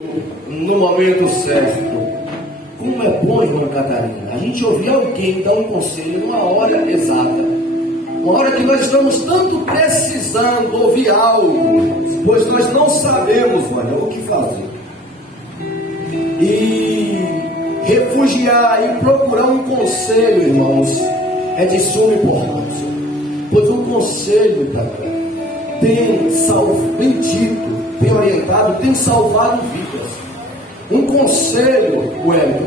no momento certo. Como é bom, irmã Catarina, a gente ouvir alguém dar um conselho numa hora exata, uma hora que nós estamos tanto precisando ouvir algo, pois nós não sabemos, mano, o que fazer. E refugiar e procurar um conselho, irmãos, é de suma importância, pois um conselho, bem dito, bem orientado, tem salvado vidas. Um conselho,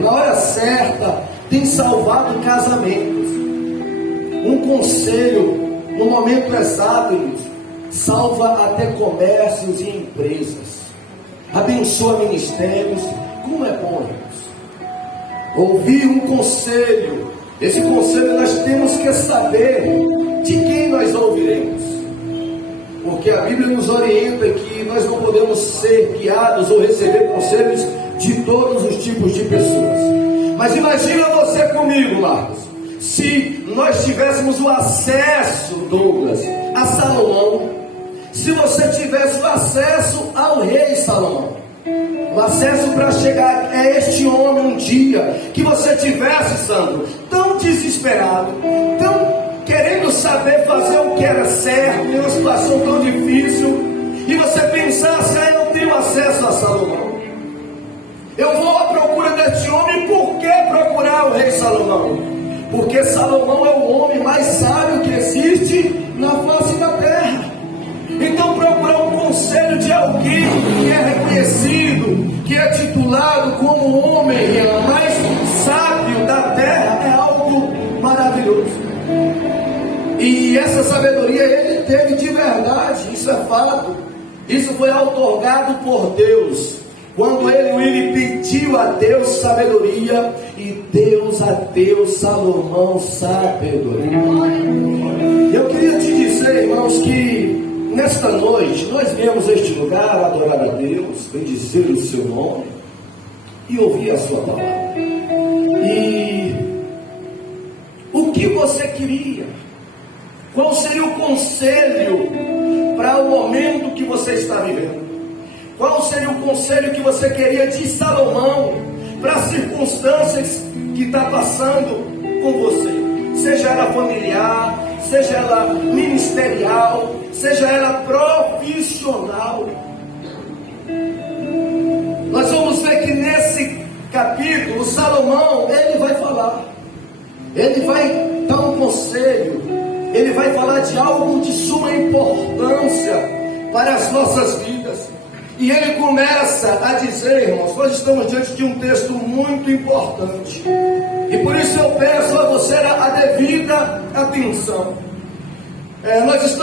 na hora certa, tem salvado casamentos. Um conselho, no momento exato, salva até comércios e empresas. Abençoa ministérios. Como é bom, irmãos, ouvir um conselho. Esse conselho nós temos que saber de quem nós ouviremos. Porque a Bíblia nos orienta que nós não podemos ser guiados ou receber conselhos de todos os tipos de pessoas. Mas imagina você comigo, Marcos, se nós tivéssemos o acesso, Douglas, a Salomão, se você tivesse o acesso ao rei Salomão, o acesso para chegar a este homem um dia, que você tivesse, Sandro, tão desesperado, tão querendo saber fazer o que era certo, em uma situação tão difícil, e você pensasse, eu tenho acesso a Salomão, eu vou à procura deste homem. Por que procurar o rei Salomão? Porque Salomão é o homem mais sábio que existe na face da terra. Então procurar um conselho de alguém que é reconhecido, que é titulado como o homem mais sábio da terra, é algo maravilhoso. E essa sabedoria ele teve de verdade, isso é fato. Isso foi outorgado por Deus, quando ele pediu a Deus sabedoria, e Deus a Deus Salomão sabedoria. Eu queria te dizer, irmãos, que nesta noite nós viemos a este lugar adorar a Deus, bendizer o seu nome e ouvir a sua palavra. E o que você queria? Qual seria o conselho para o momento que você está vivendo? Qual seria o conselho que você queria de Salomão para as circunstâncias que está passando com você? Seja ela familiar, seja ela ministerial, seja ela profissional. Nós vamos ver que nesse capítulo, Salomão, ele vai falar. Ele vai dar um conselho. Ele vai falar de algo de suma importância para as nossas vidas. E ele começa a dizer, irmãos, nós estamos diante de um texto muito importante. E por isso eu peço a você a devida atenção. Nós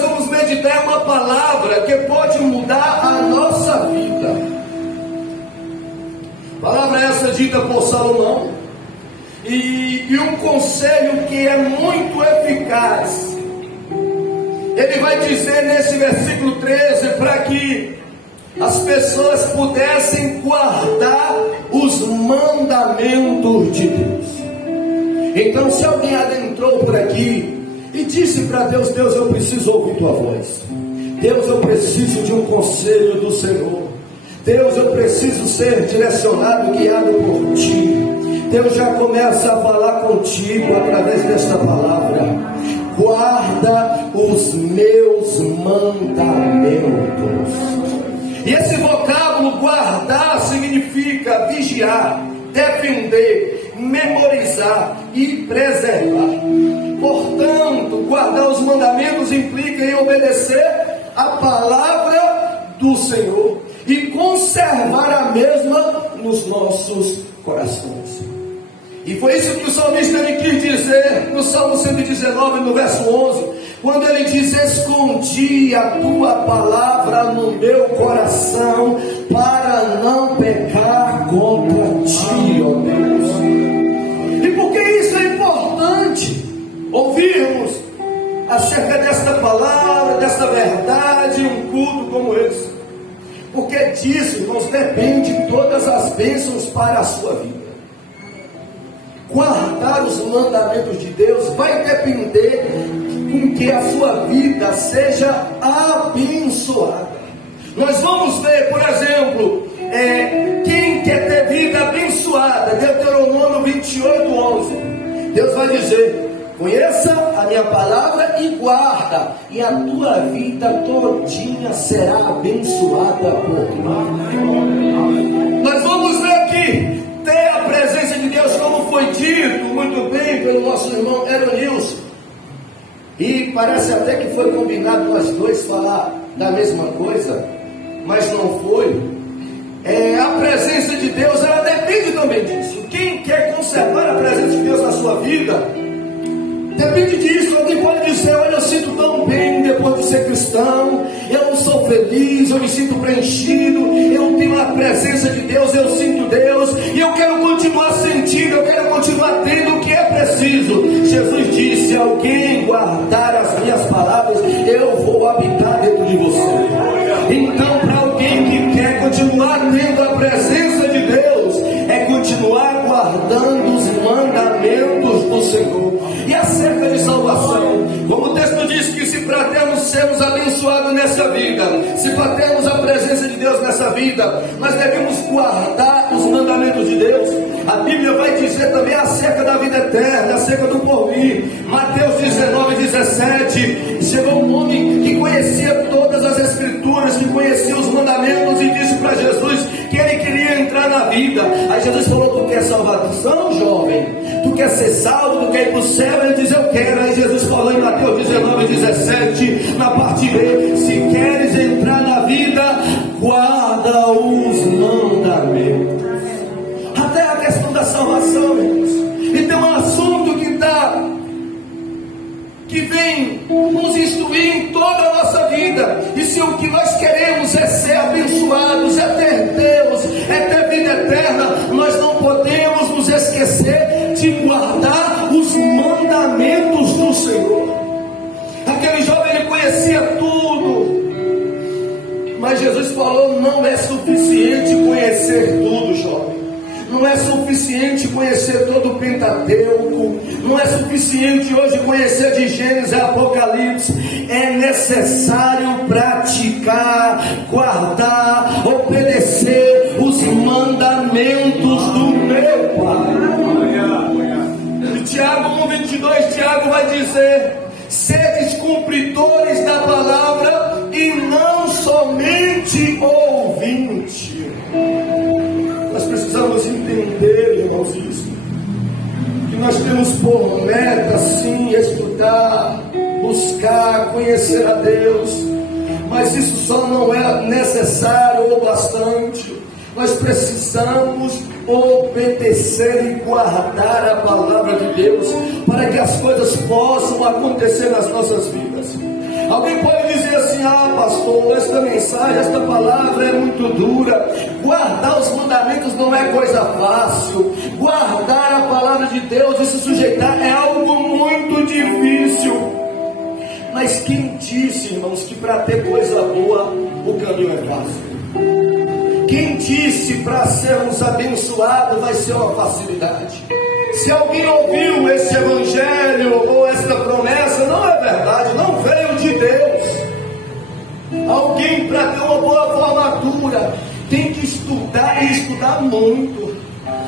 vamos meditar uma palavra que pode mudar a nossa vida. Palavra essa dita por Salomão. E um conselho que é muito eficaz. Ele vai dizer nesse versículo 13 para que as pessoas pudessem guardar os mandamentos de Deus. Então, se alguém adentrou por aqui e disse para Deus: Deus, eu preciso ouvir tua voz. Deus, eu preciso de um conselho do Senhor. Deus, eu preciso ser direcionado, guiado por ti. Deus já começa a falar contigo através desta palavra. Guarda os meus mandamentos. E esse vocábulo guardar significa vigiar, defender, memorizar e preservar. Portanto, guardar os mandamentos implica em obedecer a palavra do Senhor e conservar a mesma nos nossos corações. E foi isso que o salmista ele quis dizer no Salmo 119, no verso 11, quando ele diz: escondi a tua palavra no meu coração, para não pecar contra ti, ó Deus. E por que isso é importante? Ouvirmos acerca desta palavra, desta verdade, um culto como esse. Porque disso, irmãos, depende todas as bênçãos para a sua vida. Guardar os mandamentos de Deus vai depender com que a sua vida seja abençoada. Nós vamos ver, por exemplo, quem quer ter vida abençoada, Deuteronômio 28:11, Deus vai dizer: conheça a minha palavra e guarda, e a tua vida todinha será abençoada por mim. Nós vamos ver aqui, ter a presença de Deus, como foi dito muito bem pelo nosso irmão Eronilson. E parece até que foi combinado nós dois falar da mesma coisa, mas não foi. A presença de Deus, ela depende também disso. Quem quer conservar a presença de Deus na sua vida, depende disso. Alguém pode dizer: olha, eu sinto tão bem depois de ser cristão, eu sou feliz, eu me sinto preenchido, eu tenho a presença de Deus, eu sinto Deus, e eu quero continuar sentindo, eu quero continuar tendo o que é preciso. Jesus disse: se alguém guardar as minhas palavras, eu vou habitar dentro de você. Então, para alguém que quer continuar tendo a presença de Deus, é continuar guardando os mandamentos do Senhor. E acerca de salvação, como o texto diz que se para termos sermos abençoados nessa vida, se para termos a presença de Deus nessa vida, nós devemos guardar os mandamentos de Deus. A Bíblia vai dizer também acerca da vida eterna, acerca do porvir. Mateus 19:17, chegou um homem que conhecia todas as escrituras, que conhecia os mandamentos, e disse para Jesus que ele queria entrar na vida. Aí Jesus falou: tu quer salvação, jovem? Tu quer ser salvo? Tu quer ir para o céu? Ele diz: eu quero. Aí Jesus falou em Mateus 19:17, na parte B: se queres entrar na vida, guarda os mandamentos. Até a questão da salvação, irmãos. E tem um assunto que vem nos instruir em toda a nossa vida. E se o que nós queremos é ser abençoados, é ter Deus, é ter vida eterna, nós não podemos nos esquecer de guardar os mandamentos do Senhor. Aquele jovem, ele conhecia tudo, mas Jesus falou: não é suficiente conhecer tudo, jovem. Não é suficiente conhecer todo o Pentateuco, não é suficiente hoje conhecer de Gênesis a Apocalipse. É necessário praticar, guardar, obedecer os mandamentos do meu Pai. E Tiago 1:22, Tiago vai dizer: sedes cumpridores da palavra e não somente ouvintes. Nós precisamos entender, irmãos, isso, que nós temos por meta, sim, estudar, buscar, conhecer a Deus, mas isso só não é necessário ou bastante. Nós precisamos obedecer e guardar a palavra de Deus, para que as coisas possam acontecer nas nossas vidas. Alguém pode dizer assim: ah, pastor, esta mensagem, esta palavra é muito dura. Guardar os mandamentos não é coisa fácil. Guardar a palavra de Deus e se sujeitar é algo muito difícil. Mas quem disse, irmãos, que para ter coisa boa o caminho é fácil? Quem disse para sermos abençoados vai ser uma facilidade? Se alguém ouviu esse evangelho ou esta promessa, não é verdade, não veio de Deus. Alguém, para ter uma boa formatura, tem que estudar e estudar muito.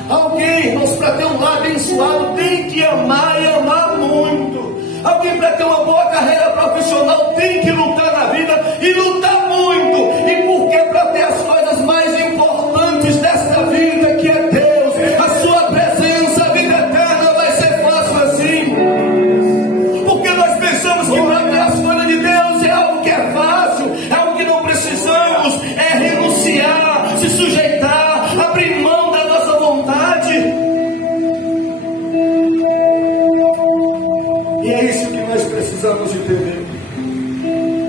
Alguém, irmãos, para ter um lar abençoado, tem que amar e amar muito. Alguém, para ter uma boa carreira profissional, tem que lutar na vida e lutar muito. E por que? Para ter as coisas mais importantes desta vida, que é Deus, a sua presença, a vida eterna, vai ser fácil assim? Porque nós pensamos que para ter as coisas de Deus é algo que é fácil, é algo que não precisamos, é renunciar, se sujeitar, abrir mão da nossa vontade. E é isso que nós precisamos entender.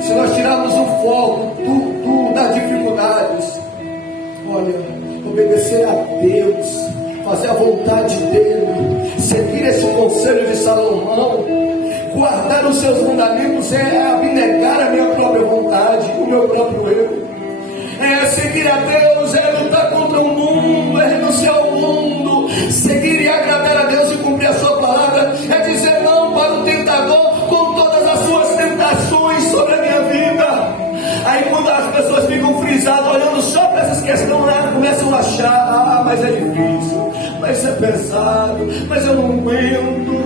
Se nós tirarmos o foco das dificuldades, olha, obedecer a Deus, fazer a vontade dele, seguir esse conselho de Salomão, guardar os seus mandamentos, é abnegar a minha própria vontade, o meu próprio eu. É seguir a Deus, é lutar contra o mundo, é renunciar ao mundo, seguir e agradar a Deus e cumprir a sua palavra, é dizer não para o tentador com todas as suas tentações sobre a minha vida. Aí quando as pessoas ficam frisadas olhando só para essas questões, né, começam achar, mas é difícil, mas é pesado, mas eu não aguento.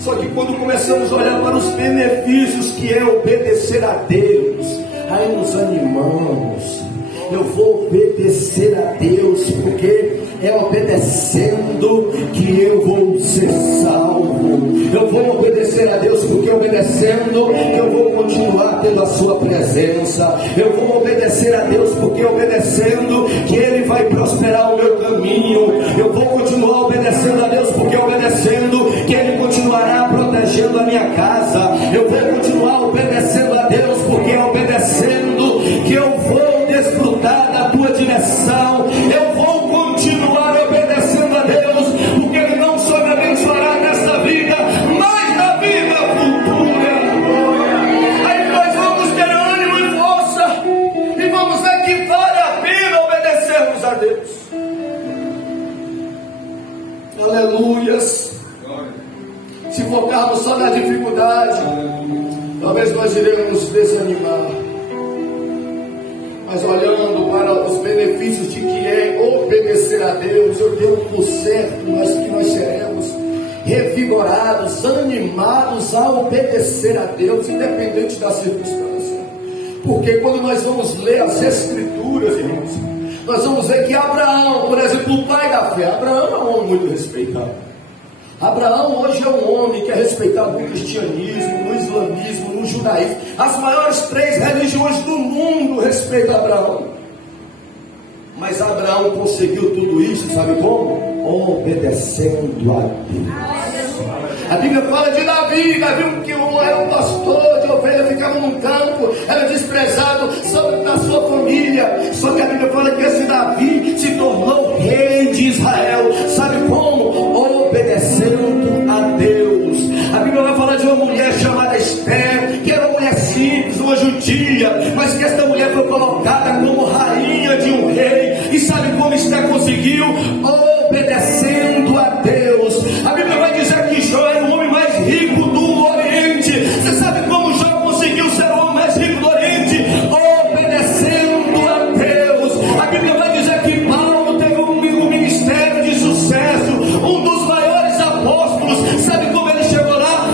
Só que quando começamos a olhar para os benefícios que é obedecer a Deus, aí nos animamos. Eu vou obedecer a Deus, porque é obedecendo que eu vou ser salvo. Eu vou obedecer a Deus, porque obedecendo eu vou continuar tendo a sua presença. Eu vou obedecer a Deus, porque obedecendo que Ele vai prosperar o meu caminho. Eu vou continuar obedecendo a Deus, porque obedecendo que Ele continuará protegendo a minha casa. Eu vou continuar obedecendo a Deus, porque é obedecendo que eu vou desfrutar da tua direção. Eu vou continuar obedecendo a Deus, porque Ele não só me abençoará nesta vida, mas na vida futura. Aí nós vamos ter ânimo e força, e vamos ver que vale a pena obedecermos a Deus. Aleluias. Se focarmos só na dificuldade, talvez nós iremos desanimar. Mas olhando para os benefícios de que é obedecer a Deus, eu dei por certo, mas que nós seremos revigorados, animados a obedecer a Deus, independente da circunstância. Porque quando nós vamos ler as Escrituras, irmãos, nós vamos ver que Abraão, por exemplo, o pai da fé, Abraão é um homem muito respeitado. Abraão hoje é um homem que é respeitado no cristianismo, no islamismo, no judaísmo. As maiores 3 religiões do mundo respeitam Abraão. Mas Abraão conseguiu tudo isso, sabe como? Obedecendo a Deus. A Bíblia fala de Davi que era um pastor de ovelha, ficava num campo, era desprezado da sua família. Só que a Bíblia fala que esse Davi se tornou rei de Israel. Sabe como? Obedecendo a Deus. A Bíblia vai falar de uma mulher chamada Esther, que era uma mulher simples, uma judia, mas que esta mulher foi colocada como rainha de um rei. E sabe como Esther conseguiu? Obedecendo a Deus. A Bíblia vai dizer que Jó era o homem mais rico do Oriente. Você sabe como Jó conseguiu ser o homem mais rico do Oriente? Obedecendo a Deus. A Bíblia vai dizer que Paulo teve um ministério de sucesso, um dos maiores apóstolos. Sabe como ele chegou lá?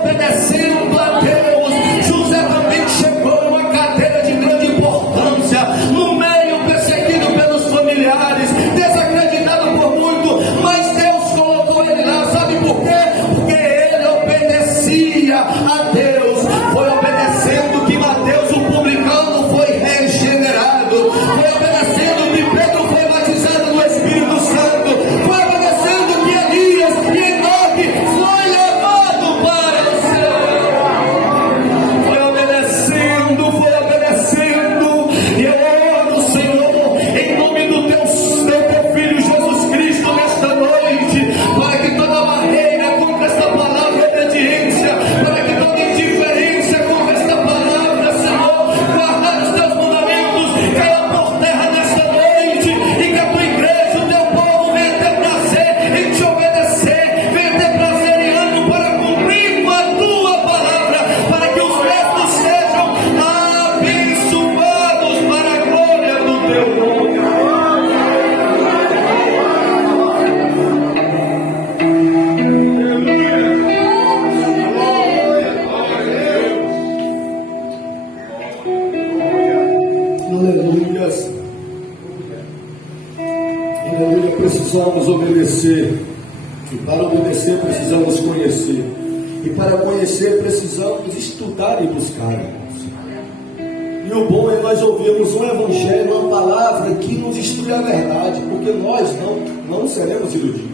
Obedecendo a Deus. José também chegou numa cadeira de grande importância, no meio perseguido pelos familiares, desacreditado por muito, mas Deus colocou ele lá. Sabe por quê? Porque ele obedecia a Deus. Foi obedecendo que Mateus, o publicano, foi regenerado. Foi obedecendo que Pedro foi batizado no Espírito Santo. Foi obedecendo que Elias e Enoque foi levado para o céu. Foi obedecendo. E eu oro, Senhor, em nome do teu Filho Jesus Cristo, nesta noite, para que toda barreira contra esta palavra de obediência, para que toda indiferença contra esta palavra, Senhor, guardar os teus mandamentos, caia por terra nesta noite, e que a tua igreja, o teu povo, venha ter prazer em te obedecer, venha ter prazer em ânimo para cumprir com a tua palavra, para que os mesmos sejam abençoados para a glória do teu nome. Aleluias. Aleluia. Precisamos obedecer. E para obedecer precisamos conhecer. E para conhecer precisamos estudar e buscar, irmãos. E o bom é nós ouvirmos um evangelho, uma palavra que nos instrui a verdade, porque nós não seremos iludidos.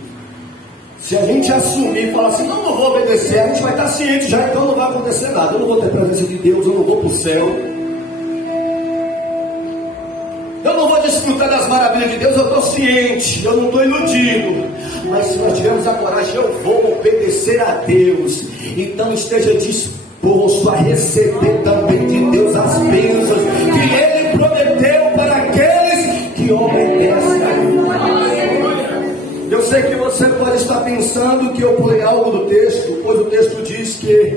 Se a gente assumir e falar assim, não vou obedecer, a gente vai estar ciente já, então não vai acontecer nada. Eu não vou ter presença de Deus, eu não vou para o céu. Eu não vou desfrutar das maravilhas de Deus, eu estou ciente, eu não estou iludido. Mas se nós tivermos a coragem, eu vou obedecer a Deus. Então esteja disposto a receber também de Deus as bênçãos que Ele prometeu para aqueles que obedecem a Ele. Eu sei que você pode estar pensando que eu pulei algo do texto, pois o texto diz que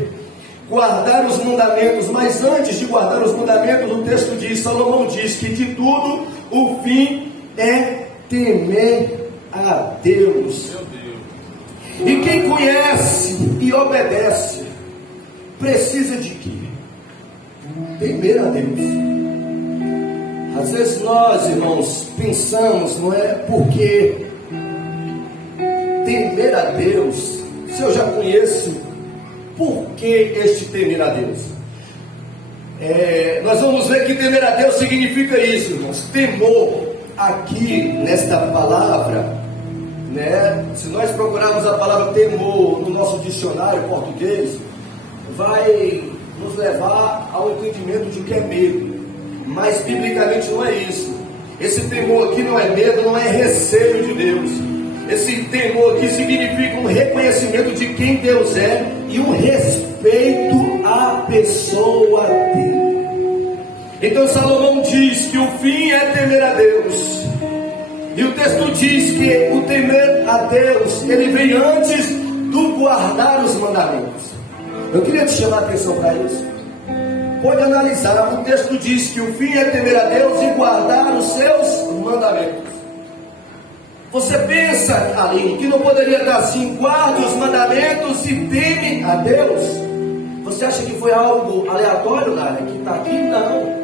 guardar os mandamentos, mas antes de guardar os mandamentos, o texto diz, Salomão diz que de tudo o fim é temer a Deus. E quem conhece e obedece, precisa de quê? Temer a Deus. Às vezes nós, irmãos, pensamos, não é porque temer a Deus, se eu já conheço, por que este temer a Deus? Nós vamos ver que temer a Deus significa isso, irmãos. Temor, aqui nesta palavra, né? Se nós procurarmos a palavra temor no nosso dicionário português, vai nos levar ao entendimento de que é medo. Mas biblicamente não é isso. Esse temor aqui não é medo, não é receio de Deus. Esse temor aqui significa um reconhecimento de quem Deus é e um respeito à pessoa dele. Então Salomão diz que o fim é temer a Deus. E o texto diz que o temer a Deus, ele vem antes do guardar os mandamentos. Eu queria te chamar a atenção para isso. Pode analisar, o texto diz que o fim é temer a Deus e guardar os seus mandamentos. Você pensa, Aline, que não poderia estar assim: guarde os mandamentos e teme a Deus? Você acha que foi algo aleatório, Nádia, que está aqui? Não.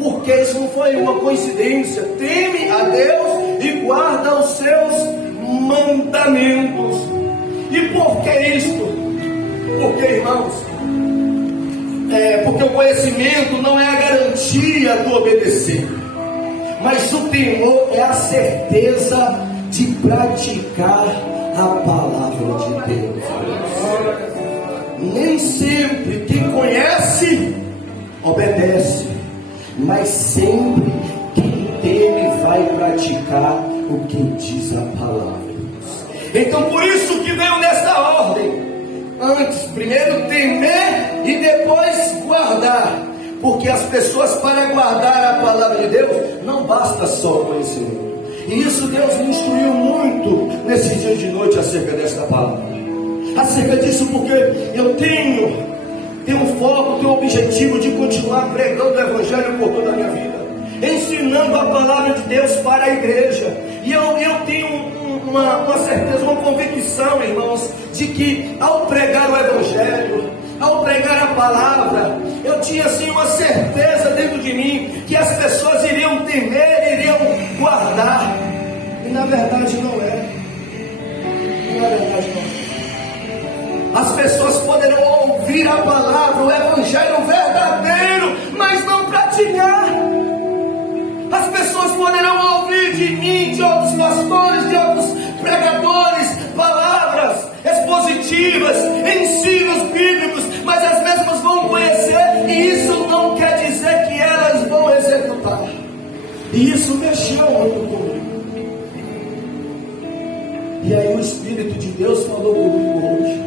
Porque isso não foi uma coincidência. Teme a Deus e guarda os seus mandamentos. E por que isto? Porque, irmãos, porque o conhecimento não é a garantia do obedecer, mas o temor é a certeza de praticar a palavra de Deus. Nem sempre quem conhece obedece, mas sempre quem teme vai praticar o que diz a palavra. Então por isso que veio nesta ordem: antes, primeiro temer e depois guardar. Porque as pessoas, para guardar a palavra de Deus, não basta só o conhecimento. E isso Deus me instruiu muito nesses dias de noite acerca desta palavra. Acerca disso, porque eu tenho um foco, tenho um objetivo de continuar pregando o Evangelho por toda a minha vida, ensinando a palavra de Deus para a igreja. E eu tenho uma certeza, uma convicção, irmãos, de que ao pregar o Evangelho, ao pregar a palavra, eu tinha assim uma certeza dentro de mim que as pessoas iriam temer, iriam guardar. E na verdade não é. Na verdade não é. As pessoas poderão ouvir a palavra, o Evangelho verdadeiro, mas não praticar. As pessoas poderão ouvir de mim, de outros pastores, de outros pregadores, palavras expositivas, ensinos bíblicos, mas as mesmas vão conhecer, e isso não quer dizer que elas vão executar. E isso mexeu muito comigo. E aí o Espírito de Deus falou comigo hoje: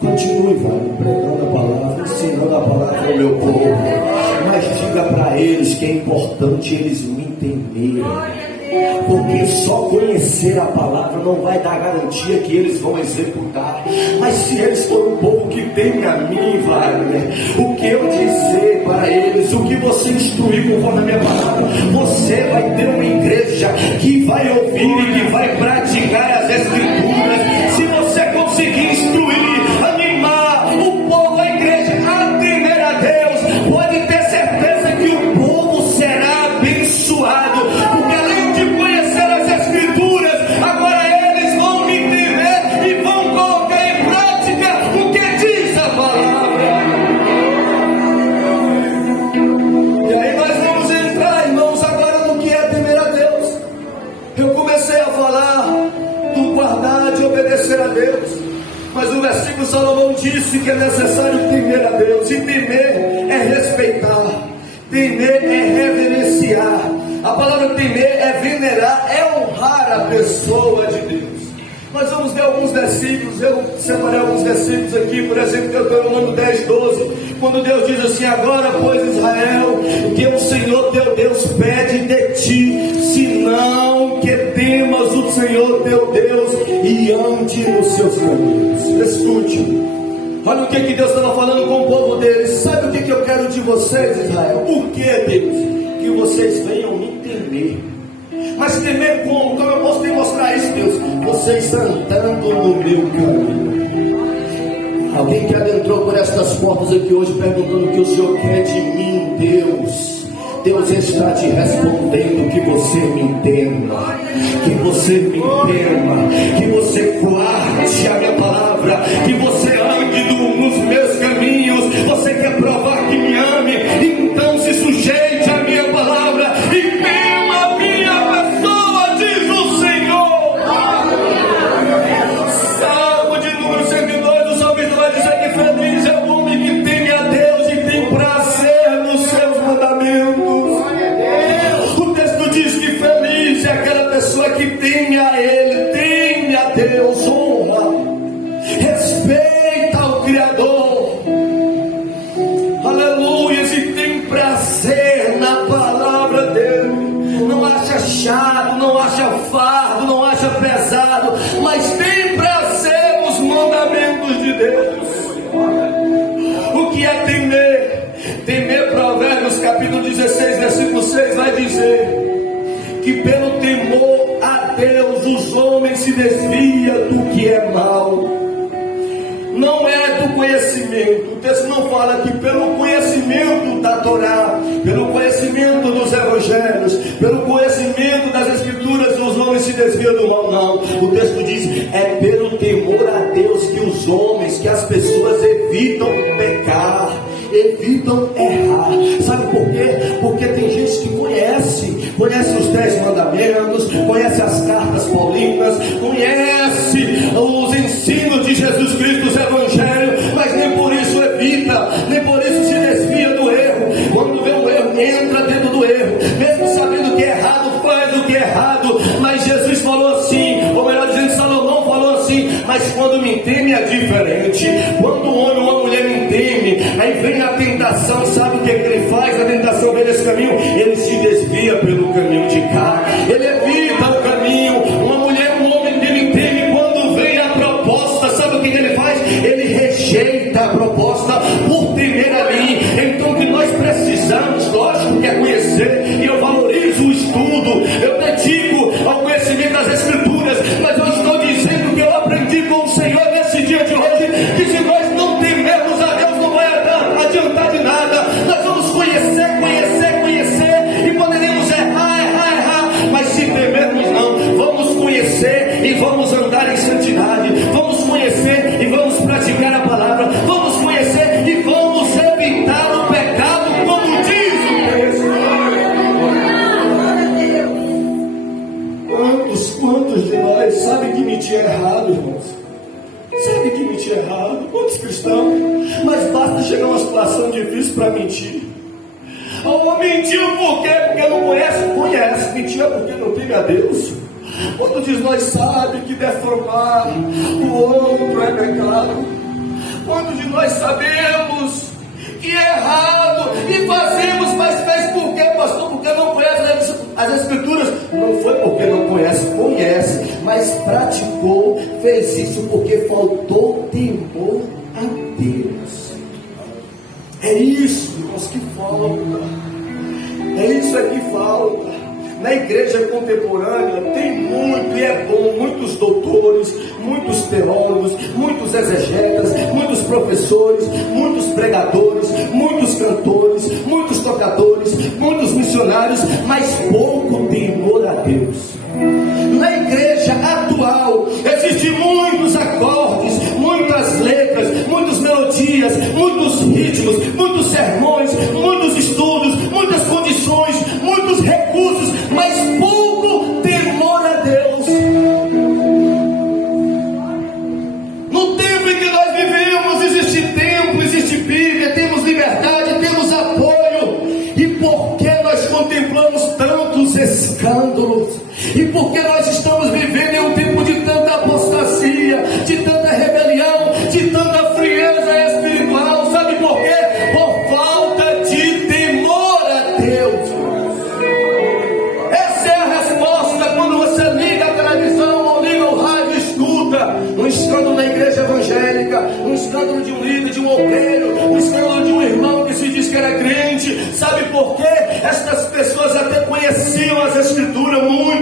continue, vai, pregando a palavra, ensinando a palavra ao meu povo, mas diga para eles que é importante eles me entenderem. Porque só conhecer a palavra não vai dar garantia que eles vão executar. Mas se eles forem um povo que teme a mim, Wagner, o que eu dizer para eles, o que você instruir conforme a minha palavra, você vai ter uma igreja que vai ouvir e que vai praticar as escrituras. Se você conseguir instruir, animar o povo, a igreja a temer a Deus, pode ter certeza que o povo será abençoado. Porque além de conhecer as escrituras, agora eles vão me temer e vão colocar em prática o que diz a palavra. E aí nós vamos entrar, irmãos, agora no que é temer a Deus. Eu comecei a falar do guardar, de obedecer a Deus, mas no versículo Salomão disse que é necessário temer a Deus. E temer é respeitar, temer é reverenciar. A palavra temer é venerar, é honrar a pessoa de Deus. Nós vamos ver alguns versículos. Eu separei alguns versículos aqui, por exemplo, Deuteronômio 10, 12, quando Deus diz assim: agora, pois, Israel, que o Senhor teu Deus pede de ti, senão que temas o Senhor teu Deus e ande nos seus caminhos. Escute, olha o que Deus estava falando com o povo dele. Sabe o que eu quero de vocês, Israel? O que, Deus? Que vocês venham me temer. Mas temer como? Como eu posso demonstrar isso, Deus? Vocês andando no meu caminho. Alguém que adentrou por estas portas aqui hoje perguntando o que o Senhor quer de mim, Deus. Deus está te respondendo que você me tema, que você me tema, que você guarde a minha palavra, que você ande nos meus caminhos. Você quer provar que me ame? Então se sujeite à minha palavra e tema a minha pessoa, diz o Senhor. Salmo de número 102, o salmista vai dizer que feliz é o homem que teme a Deus e tem prazer nos seus mandamentos. O texto diz que feliz é aquela pessoa que teme a Ele, teme a Deus, honra, respeita o Criador, aleluia, e tem prazer na palavra dele. Não acha chato, não acha fardo, não acha pesado, mas tem prazer nos mandamentos de Deus. O que é temer? Temer, Provérbios capítulo 16, versículo 6 vai dizer que pelo temor a Deus os homens se desviam do que é mal. Não é do conhecimento. O texto não fala que pelo conhecimento da Torá, pelo conhecimento dos evangelhos, pelo conhecimento das escrituras os homens se desviam do mal, não. O texto diz, é pelo temor a Deus que os homens, que as pessoas evitam pecar, evitam errar. Sabe por quê? Porque tem gente que conhece os 10 mandamentos, conhece as cartas paulinas, conhece os ensinos de Jesus Cristo, os evangelhos, mas nem por isso evita, nem por isso se desvia do erro. Quando vê um erro, entra dentro do erro, mesmo sabendo que é errado, faz o que é errado. Mas Jesus falou assim, ou melhor dizendo, Salomão falou assim, mas quando me teme é diferente. Quando um homem ou uma mulher me teme, aí vem a tentação, sabe o que ele faz? A tentação vem nesse caminho, ele se desvia pelo caminho de cá, ele evita o caminho. Uma mulher, um homem que me teme, quando vem a proposta, sabe o que ele faz? Ele rejeita a proposta por temer a mim. Então o que nós precisamos, lógico que é conhecer, e eu valorizo o estudo, eu dedico ao conhecimento das escrituras, mas eu estou dizendo que eu aprendi com o Senhor nesse dia de hoje, que se nós não temermos a Deus, não vai adiantar de nada. Nós vamos conhecer, e poderemos errar, mas se temermos não, vamos conhecer e vamos andar em santidade, vamos conhecer e vamos praticar a palavra, vamos conhecer e vamos evitar o pecado, como diz o texto. Quantos de nós sabem que mentir é errado, irmãos? Sabe que mentir é errado? Quantos cristãos? Mas basta chegar uma situação difícil para mentir. Ou mentiu por quê? Porque não conhece. Mentiu porque não teme a Deus. Quando diz nós sabe que defamar o outro é pecado. Quando de nós sabemos que é errado e fazemos, mas fez por quê, pastor? Porque não conhece as escrituras. Não foi porque não conhece, mas praticou, fez isso porque faltou temor a Deus. É isso, irmãos, que falta. É isso que falta. Na igreja contemporânea tem muito, e é bom, muitos doutores, muitos teólogos, muitos exegetas, muitos professores, muitos pregadores, muitos cantores, muitos tocadores, muitos missionários, mas pouco temor a Deus. Na igreja atual existem muitos acordes, muitas letras, muitas melodias, muitos ritmos, muitos sermões, muitos estudos, muitas condições, muitos recursos, mas pouco temor a Deus. No tempo em que nós vivemos, existe tempo, existe Bíblia, temos liberdade, temos apoio. E por que nós contemplamos tantos escândalos? E por que nós estamos vivendo em um tempo de tanta apostasia, de tanta rebelião, de tanta frieza espiritual? Sabe por quê? Por falta de temor a Deus. Essa é a resposta quando você liga a televisão ou liga o rádio e escuta um escândalo na igreja evangélica, um escândalo de um líder, de um obreiro, um escândalo de um irmão que se diz que era crente. Sabe por quê? Estas pessoas até conheciam as escrituras muito,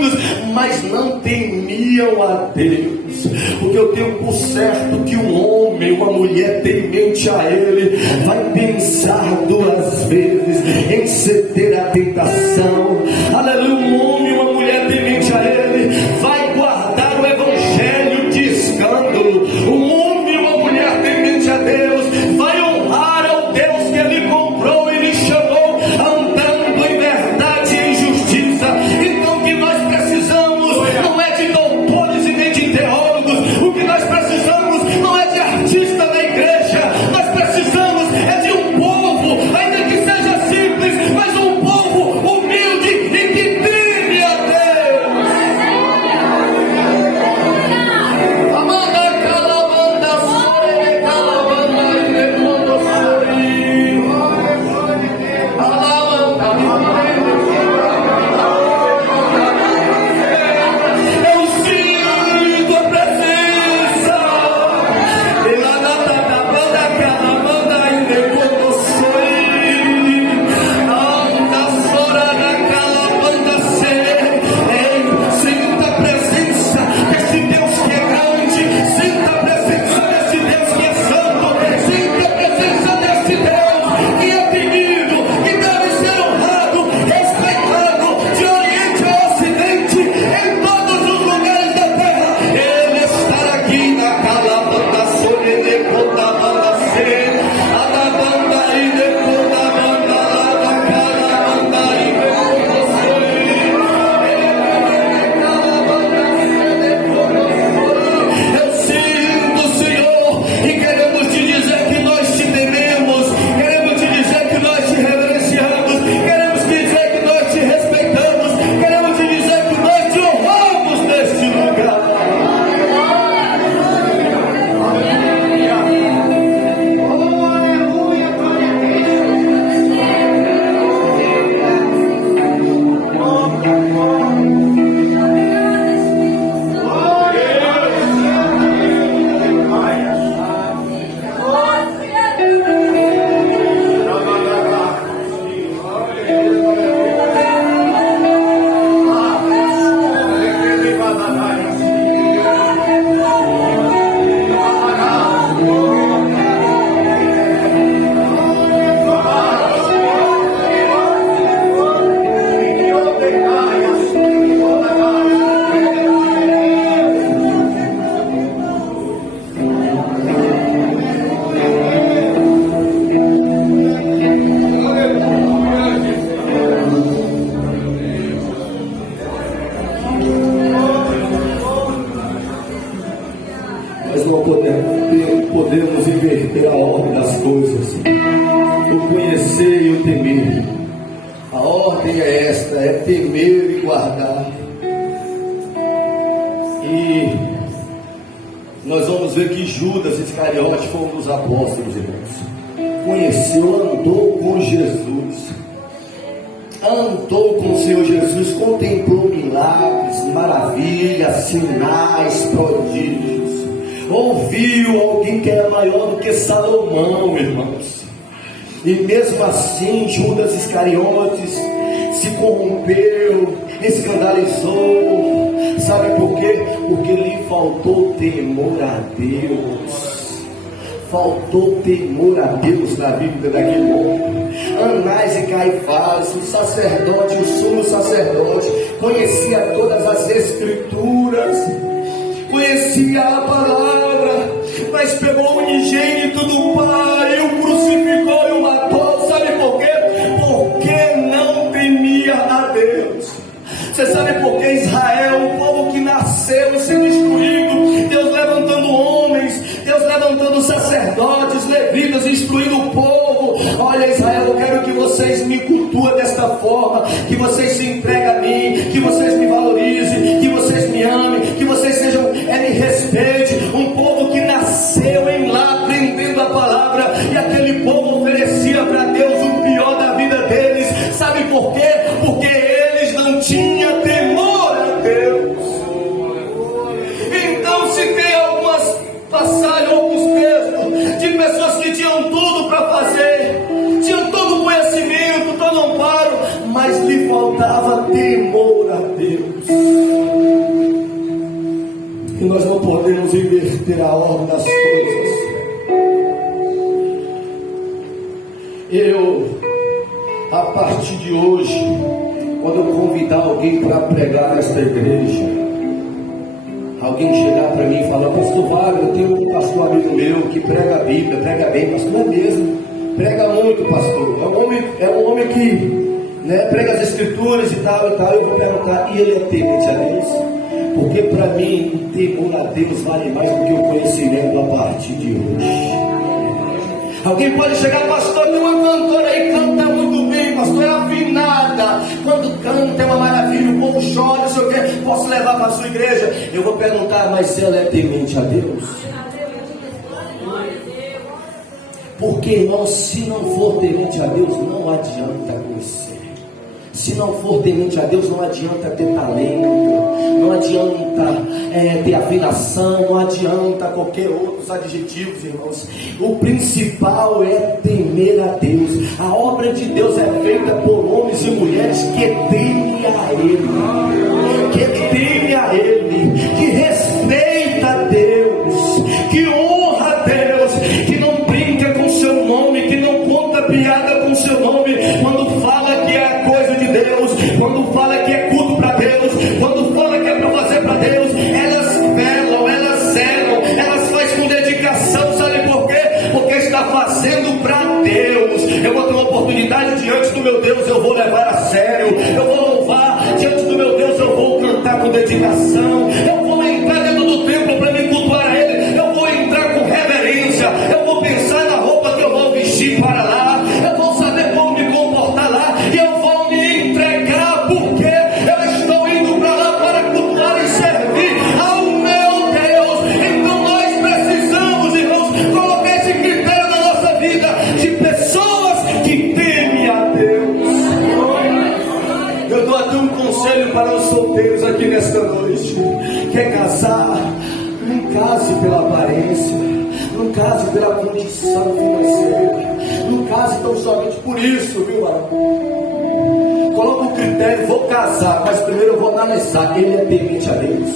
mas não temiam a Deus. Porque eu tenho por certo que um homem, uma mulher temente a Ele, vai pensar duas vezes em ceder à tentação. Aleluia, um homem, uma mulher temente a Ele, vai guardar o evangelho de escândalo. Um homem, uma mulher temente a Deus, vai honrar ao Deus que Ele comprou e lhe chamou, andando em verdade e em justiça. Então o que nós precisamos não é de doutores e nem de teólogos. O que nós precisamos não é de artista da igreja. Nós precisamos é de um povo, ainda que seja simples, mas um povo humilde e que teme a Deus. Amanda calabanda, sore calabanda e depondo sori. Eu sinto a presença. Sinta a presença desse Deus que é grande. Sinta a presença desse Deus que é santo. Sinta a presença desse Deus que é temido, que deve ser honrado, respeitado, de oriente a ocidente, em todos os lugares da terra. Ele está aqui na calabanda, sobre depois da banda ser, a da banda e depois da banda lá da calabanda e depois da eu sinto, Senhor, e queremos te dizer que nós te tememos, queremos te dizer que nós te reverenciamos, queremos te dizer que nós te respeitamos, queremos te dizer que nós te honramos neste lugar. Nós não podemos inverter a ordem das coisas, o conhecer e o temer. A ordem é esta, é temer e guardar. E nós vamos ver que Judas Iscariote foi um dos apóstolos, irmãos. Conheceu, andou com Jesus, andou com o Senhor Jesus, contemplou milagres, maravilhas, sinais, prodígios. Ouviu alguém que era maior do que Salomão, irmãos. E mesmo assim, Judas Iscariotes se corrompeu, escandalizou. Sabe por quê? Porque lhe faltou temor a Deus. Faltou temor a Deus na vida daquele homem. Anás e Caifás, o sacerdote, o sumo sacerdote, conhecia todas as escrituras, conhecia a palavra, mas pegou o unigênito do Pai, o crucificou e o matou. Sabe por quê? Porque não temia a Deus. Você sabe por que Israel, o povo que nasceu e se destruindo, Deus levantando homens, Deus levantando sacerdotes, levitas, instruindo o povo. Olha, Israel, eu quero que vocês me cultuem desta forma, que vocês se entreguem a mim, que vocês me valorizem, que vocês me amem, que vocês sejam, me respeitem. Um povo que nasceu em lá, aprendendo a palavra, e aquele povo oferecia para Deus o pior da vida deles. Sabe por quê? Porque eles não tinham temor a Deus. Então, se tem algumas passagens, alguns textos de pessoas que tinham tudo para fazer, tinham todo o conhecimento, todo o amparo, mas lhe faltava temor a Deus. E nós não podemos inverter a ordem das coisas. Eu, a partir de hoje, quando eu convidar alguém para pregar nesta igreja, alguém chegar para mim e falar: pastor Wagner, tem um pastor amigo meu que prega a Bíblia, prega bem. Pastor, é mesmo, prega muito, pastor. É um homem que prega as escrituras e tal. Eu vou perguntar: e ele é temente a Deus? Porque para mim o temor a Deus vale mais do que o conhecimento a partir de hoje. Alguém pode chegar: pastor, tem uma cantora aí, canta muito bem, pastor, é afinada, quando canta é uma maravilha, o povo chora, não sei o que, posso levar para a sua igreja? Eu vou perguntar: mas se ela é temente a Deus? Porque, irmão, se não for temente a Deus, não adianta conhecer. Se não for temente a Deus, não adianta ter talento, não adianta ter afinação, não adianta qualquer outros adjetivos, irmãos. O principal é temer a Deus. A obra de Deus é feita por homens e mulheres que temem a Ele, que respeita a Deus, que honra a Deus, que não brinca com seu nome, que não conta piada com seu nome, quando fala que é coisa de Deus, quando fala que é culto para Deus, quando fala que é para fazer para Deus, elas velam, elas zelam, elas fazem com dedicação. Sabe por quê? Porque está fazendo para Deus. Eu vou ter uma oportunidade diante do meu Deus, eu vou levar a sério, eu vou louvar diante do meu Deus, eu vou cantar com dedicação, eu vou entrar dentro do templo para me cultuar a Ele, eu vou entrar com reverência, eu vou pensar na roupa que eu vou vestir para lá, eu vou saber como me comportar lá, e eu vou me entregar, porque eu estou indo para lá para cultuar e servir ao meu Deus. Então nós precisamos, irmãos, colocar esse critério na nossa vida, de pessoas que temem a Deus. Eu dou até um conselho para os solteiros aqui nesta noite. Quer casar? Não case pela aparência, não case pela condição financeira, não case tão somente por isso, viu, mano? Coloca o critério: vou casar, mas primeiro eu vou analisar, ele é temente a Deus,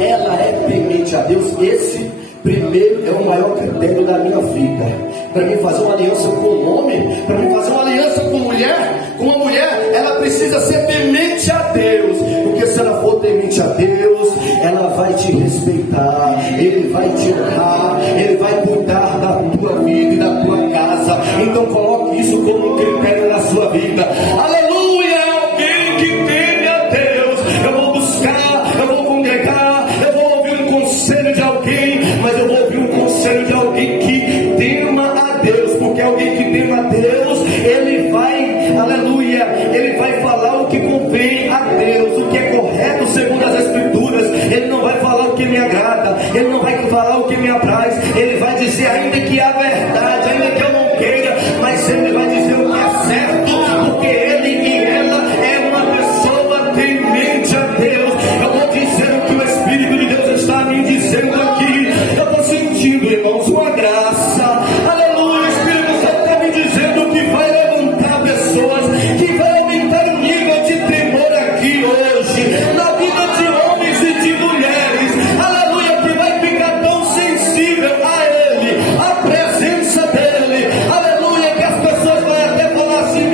ela é temente a Deus. Esse primeiro é o maior critério da minha vida. Para mim fazer uma aliança com um homem, para mim fazer uma aliança com uma mulher, ela precisa ser temente a Deus. Porque se ela for temente a Deus, ela vai te respeitar, Ele vai te honrar, Ele vai cuidar da tua vida e da tua casa. Então coloque isso como um critério na sua vida. Aleluia! Alguém que teme a Deus. Eu vou buscar, eu vou congregar, eu vou ouvir um conselho de alguém, mas eu vou ouvir um conselho de alguém que tema a Deus. Porque alguém que tema a Deus, ele vai, aleluia, ele vai falar o que convém a Deus, o que é correto segundo as Escrituras. Ele não vai falar o que me agrada, ele não vai falar o que me apraz, ele vai dizer ainda que é a verdade, ainda que eu não queira, mas ele vai dizer o que é certo, porque ele e ela é uma pessoa temente a Deus. Eu vou dizer o que o Espírito de Deus está me dizendo aqui. Eu estou sentindo, irmãos, uma graça, aleluia. O Espírito Santo está me dizendo que vai levantar pessoas, que vai aumentar o nível de temor aqui hoje, na vida de homens e de mulheres, aleluia, que vai ficar tão sensível a Ele, a presença dEle, aleluia, que as pessoas vão até falar assim: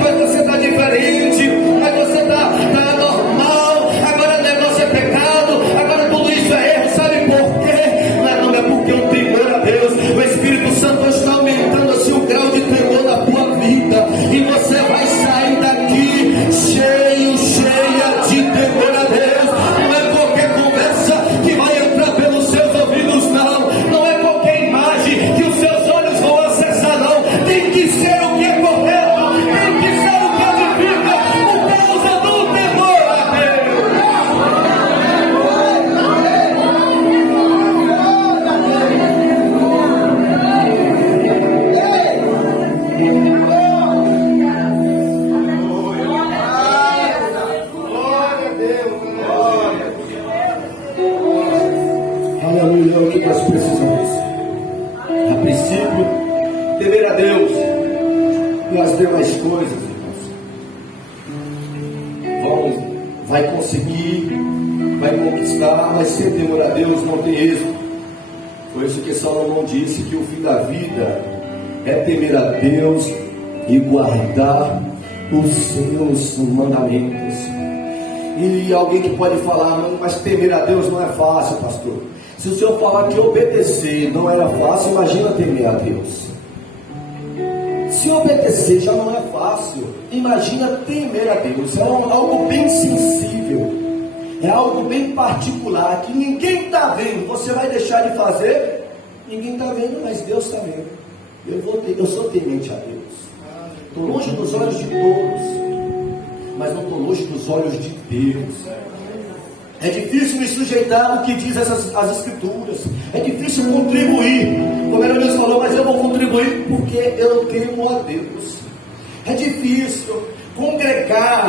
mas você está diferente, mas você está normal, agora o negócio é pecado, agora tudo isso é erro. Sabe por quê? Não é porque eu temor a Deus. O Espírito Santo está aumentando assim o grau de temor na tua vida, e você vai sair daqui cheia de temor a Deus. Não é qualquer conversa que vai entrar pelos seus ouvidos, não é qualquer imagem que os seus olhos vão acessar, não. Tem que ser o que é correto, tem que ser o que edifica, por causa do temor a Deus. Aleluia, é o que nós precisamos. A princípio, temer a Deus, e as demais coisas, irmãos, vai conseguir vai conquistar, mas sem temor a Deus não tem êxito. Por isso que Salomão disse que o fim da vida é temer a Deus e guardar os seus mandamentos. E alguém que pode falar, mas temer a Deus não é fácil, pastor. Se o senhor falar que obedecer não era fácil, imagina temer a Deus. Se obedecer já não é fácil, imagina temer a Deus. É algo bem sensível, é algo bem particular, que ninguém está vendo. Você vai deixar de fazer? Ninguém está vendo, mas Deus está vendo. Eu sou temente a Deus. Estou longe dos olhos de todos, mas não estou longe dos olhos de Deus. É difícil me sujeitar ao que diz as Escrituras. É difícil contribuir. Como a Deus falou, mas eu vou contribuir porque eu temo a Deus. É difícil congregar,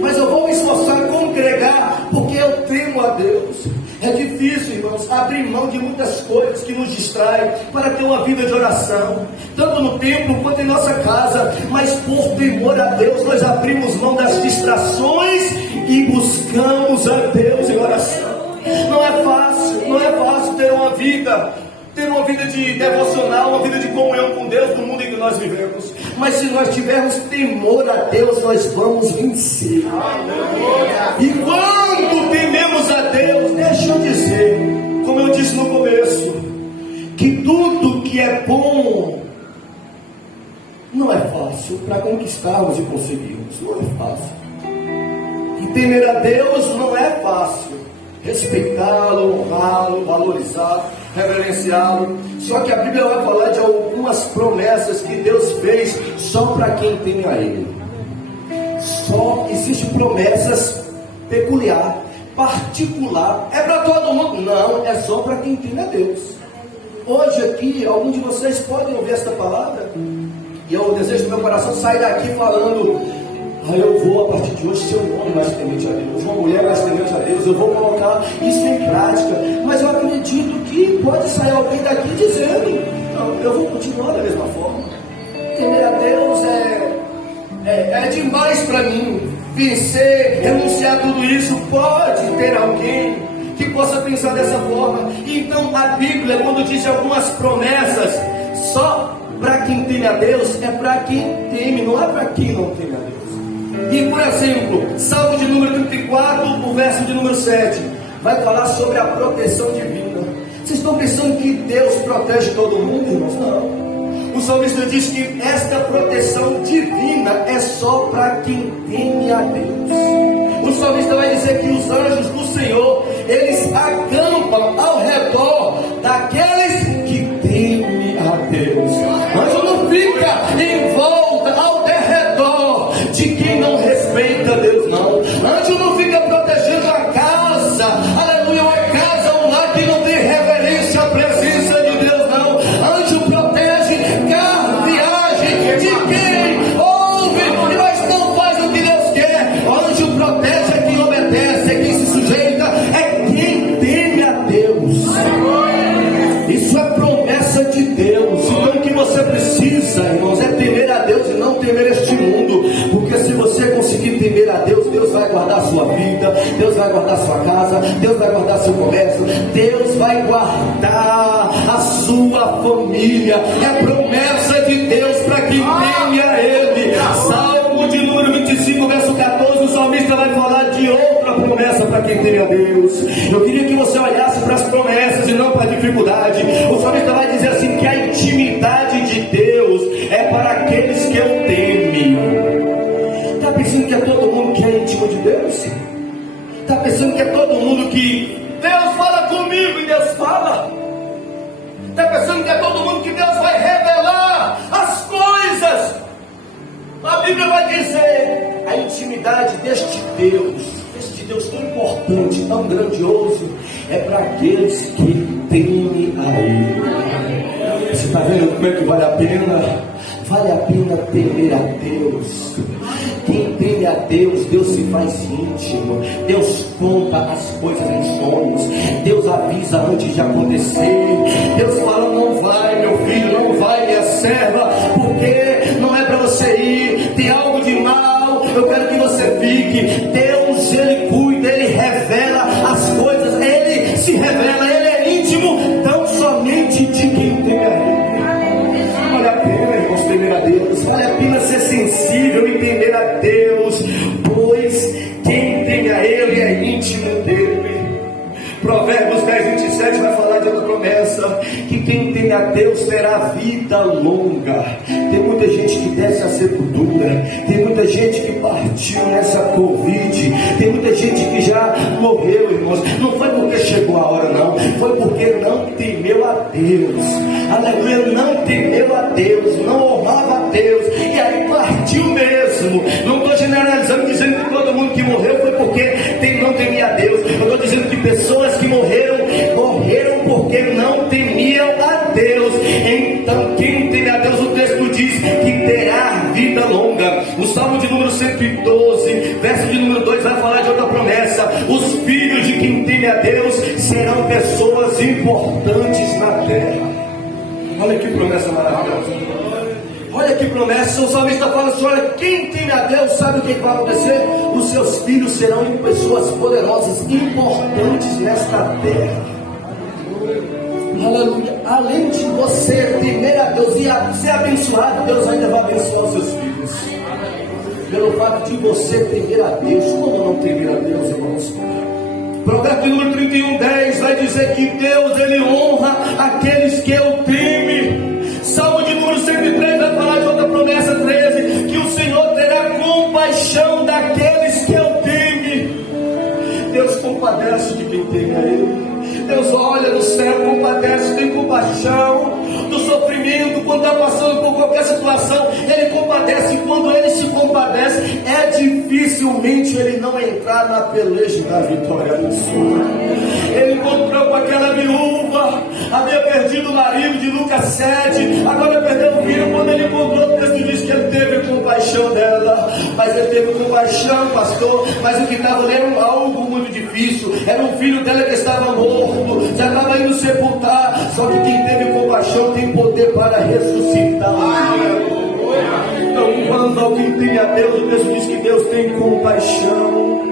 mas eu vou me esforçar a congregar porque eu temo a Deus. É difícil, irmãos, abrir mão de muitas coisas que nos distraem para ter uma vida de oração, tanto no templo quanto em nossa casa. Mas por temor a Deus nós abrimos mão das distrações e buscamos a Deus em oração. Não é fácil ter uma vida de devocional, uma vida de comunhão com Deus no mundo em que nós vivemos. Mas se nós tivermos temor a Deus, nós vamos vencer. E quando tememos a Deus, deixa eu dizer, como eu disse no começo, que tudo que é bom não é fácil para conquistarmos e conseguirmos. Não é fácil. E temer a Deus não é fácil. Respeitá-lo, honrá-lo, valorizá-lo, reverenciá-lo. Só que a Bíblia vai falar de algumas promessas que Deus fez só para quem teme a Ele. Só existem promessas peculiar, particular. É para todo mundo? Não, é só para quem teme a Deus. Hoje aqui, alguns de vocês podem ouvir esta palavra, e eu desejo do meu coração sair daqui falando: eu vou a partir de hoje ser um homem mais temente a Deus, uma mulher mais temente a Deus, eu vou colocar isso em prática. Mas eu acredito que pode sair alguém daqui dizendo: não, eu vou continuar da mesma forma. Temer a Deus é demais para mim. Vencer, renunciar a tudo isso. Pode ter alguém que possa pensar dessa forma. Então a Bíblia, quando diz algumas promessas só para quem teme a Deus, é para quem teme, não é para quem não teme a Deus. E por exemplo, Salmo de número 34, o verso de número 7, vai falar sobre a proteção divina. Vocês estão pensando que Deus protege todo mundo, irmãos? Não. O salmista diz que esta proteção divina é só para quem teme a Deus. O salmista vai dizer que os anjos do Senhor, eles acampam ao redor daqueles que temem a Deus. Anjo não fica em volta, ao derredor de quem não respeita Deus, não. Anjo não fica protegendo a casa, aleluia, uma casa, um lar que não tem reverência à presença de Deus, não. Anjo protege carro, viagem de quem ouve, mas não faz o que Deus quer. Anjo protege a quem obedece, é quem se sujeita, é quem teme a Deus. Isso é promessa de Deus. Então o que você precisa, irmãos, é temer a Deus e não temer este mundo. Porque se você conseguir temer a Deus, Deus vai guardar a sua vida, Deus vai guardar a sua casa, Deus vai guardar seu comércio, Deus vai guardar a sua família. É promessa de Deus para quem teme a Ele. Salmo de número 25, verso 14, o salmista vai falar de outra promessa para quem teme a Deus. Eu queria que você olhasse para as promessas e não para a dificuldade. O salmista vai dizer assim, que a intimidade de Deus é para aqueles que o temem. Está pensando que é todo mundo que é íntimo de Deus? Está pensando que é todo mundo que Deus fala comigo e Deus fala? Está pensando que é todo mundo que Deus vai revelar as coisas? A Bíblia vai dizer, a intimidade deste Deus tão importante, tão grandioso, é para aqueles que temem a Ele. Você está vendo como é que vale a pena? Vale a pena temer a Deus. Quem teme a Deus, Deus se faz íntimo. Deus conta as coisas em sonhos. Deus avisa antes de acontecer. Deus fala, não vai meu filho, não vai minha serva, porque não é para você ir, tem algo de mal, eu quero que você fique. Deus, Ele cuida, Ele revela as é íntimo dele. Provérbios 10:27 vai falar de outra promessa, que quem tem a Deus terá vida longa. Tem muita gente que desce a sepultura, tem muita gente que partiu nessa Covid, tem muita gente que já morreu, irmãos. Não foi porque chegou a hora, não, foi porque não temeu a Deus. Aleluia, não temeu a Deus, não honrava a Deus, e aí partiu mesmo. Não estou generalizando, dizendo que todo mundo que morreu foi porque não temia a Deus. Eu estou dizendo que pessoas que morreram porque não temiam a Deus. Então quem teme a Deus, o texto diz que terá vida longa. O Salmo de número 112, verso de número 2 vai falar de outra promessa: os filhos de quem teme a Deus serão pessoas importantes na terra. Olha que promessa maravilhosa. Olha que promessa. O salmista fala assim: olha, quem teme a Deus sabe o que vai acontecer? Os seus filhos serão pessoas poderosas, importantes nesta terra. Aleluia. Além de você temer a Deus e ser abençoado, Deus ainda vai abençoar os seus filhos. Pelo fato de você temer a Deus. Como não temer a Deus, irmãos? Provérbio número 31:10 vai dizer que Deus, Ele honra aqueles que o temem. Salmo de número 103 vai falar de outra promessa, 13, que o Senhor terá compaixão daqueles que o temem. Deus compadece de quem teme a Ele. Deus olha do céu, compadece, tem compaixão do sofrimento. Quando está passando por qualquer situação, Ele compadece. E quando Ele se compadece, é dificilmente Ele não entrar na peleja da vitória absoluta. Ele encontrou com aquela viúva, havia perdido o marido, de Lucas 7, agora perdeu o filho. Quando Ele encontrou, o texto diz que Ele teve compaixão dela. Mas Ele teve compaixão, pastor, mas o que estava ali era algo muito difícil. Era um filho dela que estava morto, já estava indo sepultar. Só que quem teve compaixão tem poder para ressuscitar. Então, quando alguém tem a Deus, o texto diz que Deus tem compaixão.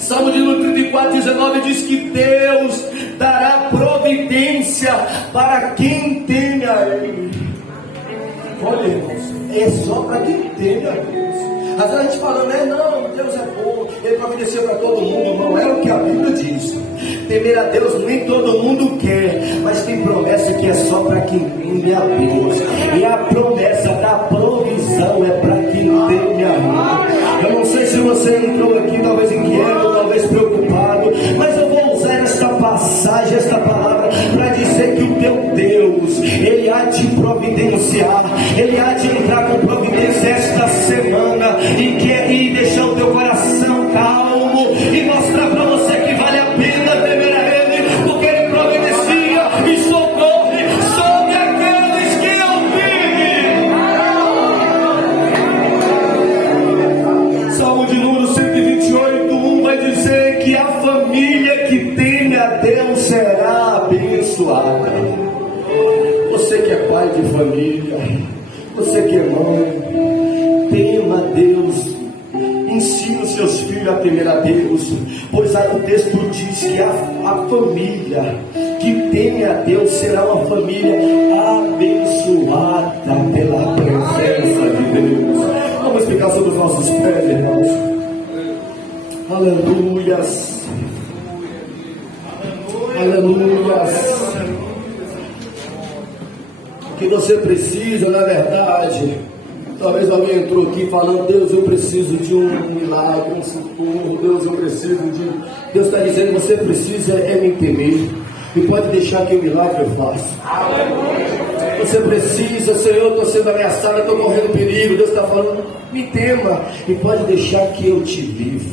Salmo de número 34:19 diz que Deus dará providência para quem teme a Ele. Olha, irmãos, é só para quem teme a Deus. Às vezes a gente fala, né? Não, Deus é bom, Ele providencia para todo mundo. Não é o que a Bíblia diz. Temer a Deus nem todo mundo quer, mas tem promessa que é só para quem teme a Deus. E a promessa da provisão é para quem teme a Deus. Eu não sei se você entrou aqui talvez inquieto, talvez preocupado, mas eu vou usar esta passagem, esta palavra, para dizer que o teu Deus, Ele há de providenciar, Ele há de entrar com providência esta semana e deixar o teu coração calmo e mostrar para você que vale a pena temer a Ele, porque Ele providencia e socorre sobre aqueles que o temem. Salmo de número 128:1 vai dizer que a família que teme a Deus será abençoada. Você que é pai de família, você que é mãe, tema a Deus, ensine os seus filhos a temer a Deus, pois aí o texto diz que a família que teme a Deus será uma família abençoada pela presença de Deus. Vamos explicar sobre os nossos pés, irmãos. Aleluias. Aleluias. O que você precisa, na verdade, talvez alguém entrou aqui falando: Deus, eu preciso de um milagre, um socorro. Deus, eu preciso de... Deus está dizendo: você precisa me temer, e pode deixar que o milagre eu faça. Você precisa, Senhor, estou sendo ameaçado, estou correndo perigo. Deus está falando: me tema, e pode deixar que eu te livre.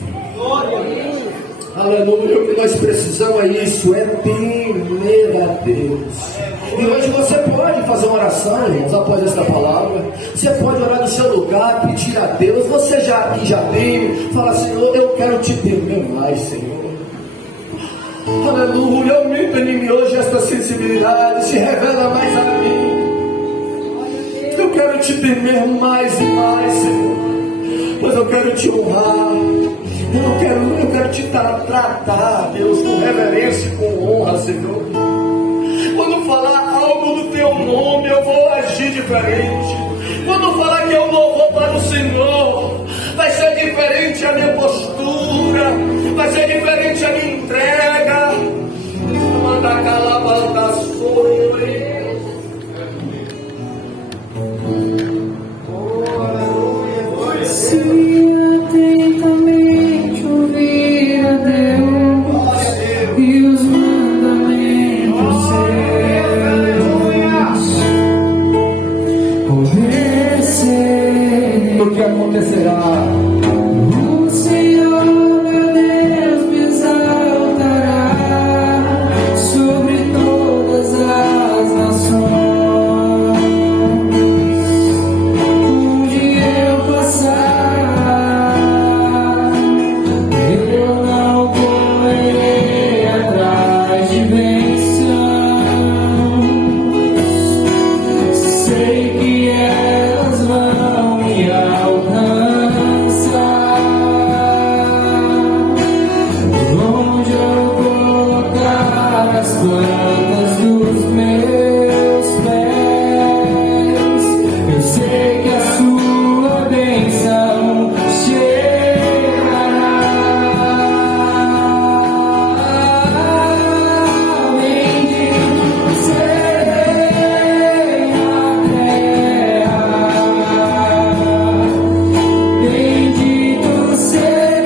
Aleluia. O que nós precisamos é isso, é temer a Deus. E hoje você pode fazer uma oração, irmãos, após esta palavra. Você pode orar no seu lugar, pedir a Deus. Você já tem, fala: Senhor, eu quero te temer mais, Senhor. Aleluia. Aumenta em mim hoje esta sensibilidade, se revela mais a mim. Eu quero te temer mais e mais, Senhor, pois eu quero te honrar. Eu quero te tratar, Deus, com reverência e com honra, Senhor. Quando falar algo do teu nome, eu vou agir diferente. Quando falar que eu louvor para o Senhor, vai ser diferente a minha postura. vai ser diferente a minha entrega. Manda calar das coisas. Se atentamente ouvir a Deus e os mandamentos seus, obedecer, O que acontecerá? o Senhor meu Deus me exaltará sobre todas as nações. Onde eu passar, eu não correrei atrás de bênçãos. Sei que elas vão me alcançar. Onde eu colocar as plantas dos meus pés, eu sei que a sua bênção chegará. Bendito serei na terra, bendito serei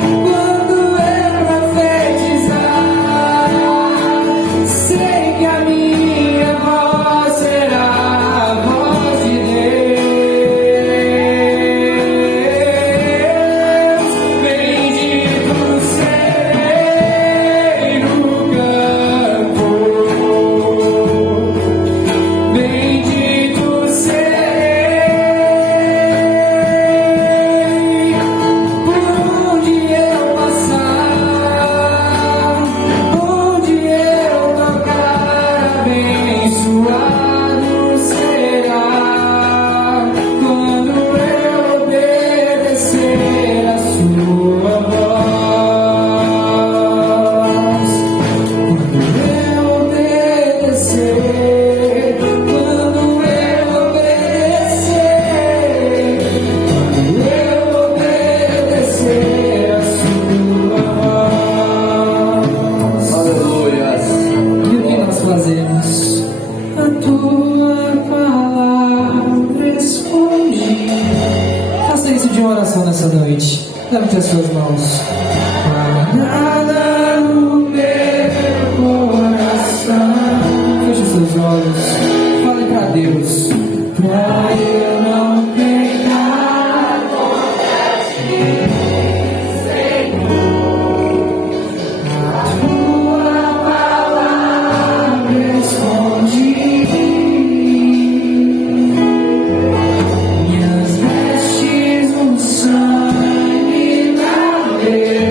quando eu profetizar. Sei que a minha voz será a voz de Deus. Bendito serei no campo, bendito serei por onde eu passar, onde eu tocar, abençoado será quando eu obedecer a sua voz. Quando eu obedecer, quando eu obedecer a sua voz. Aleluias. E o que nós fazemos? A tua palavra esconde. Faça isso de uma oração nessa noite. Levante as suas mãos. Guardada no meu coração. Feche os seus olhos. Fale para Deus. Pra eu não pecar contra ti, a tua palavra esconde. Minhas vestes no sangue da lei.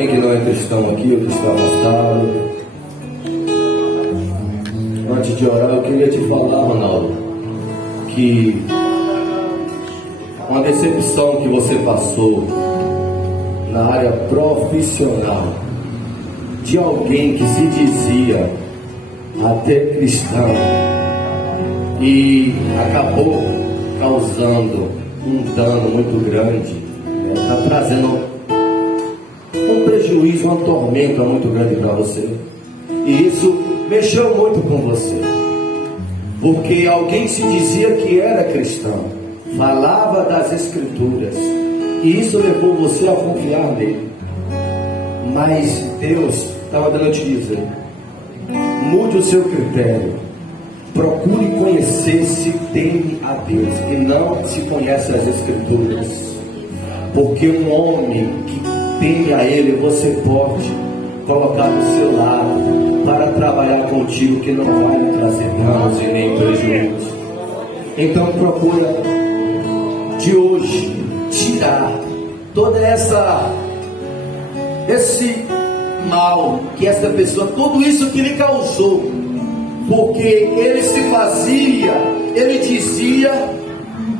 alguém que não é cristão aqui, ou que está afastado? Antes de orar, eu queria te falar, Ronaldo, que uma decepção que você passou na área profissional, de alguém que se dizia até cristão e acabou causando um dano muito grande, está trazendo um prejuízo, uma tormenta muito grande para você. E isso mexeu muito com você, porque alguém se dizia que era cristão, falava das escrituras, e isso levou você a confiar nele. Mas Deus estava dando a te dizer: mude o seu critério, procure conhecer se teme a Deus e não se conhece as escrituras, porque um homem que teme a Ele, você pode colocar do seu lado para trabalhar contigo, que não vai lhe trazer danos e nem prejuízo. Então procura de hoje tirar toda esse mal que essa pessoa, tudo isso que lhe causou, porque ele se fazia, ele dizia,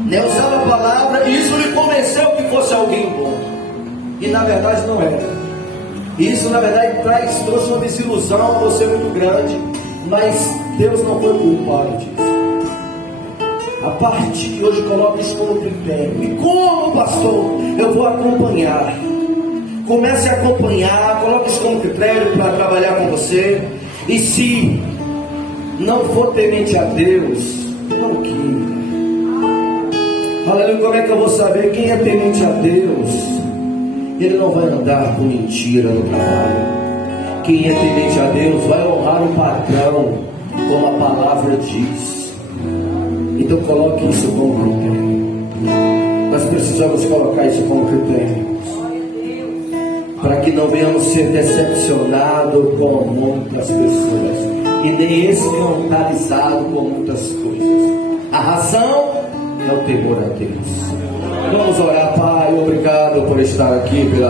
né, usava a palavra, e isso lhe convenceu que fosse alguém bom, e na verdade não era. Isso na verdade trouxe uma desilusão a você muito grande, mas Deus não foi culpado disso. A partir de hoje, coloque isso como critério. E como, pastor, eu vou acompanhar? Comece a acompanhar, coloque isso como critério para trabalhar com você. E se não for temente a Deus, não queira. Aleluia, como é que eu vou saber quem é temente a Deus? Ele não vai andar com mentira no trabalho. Quem é temente a Deus vai honrar o patrão, como a palavra diz. Então coloque isso como critério. Nós precisamos colocar isso como critério, para que não venhamos ser decepcionados com muitas pessoas e nem escandalizados com muitas coisas. A razão é o temor a Deus. Vamos orar. Pai, obrigado por estar aqui, pela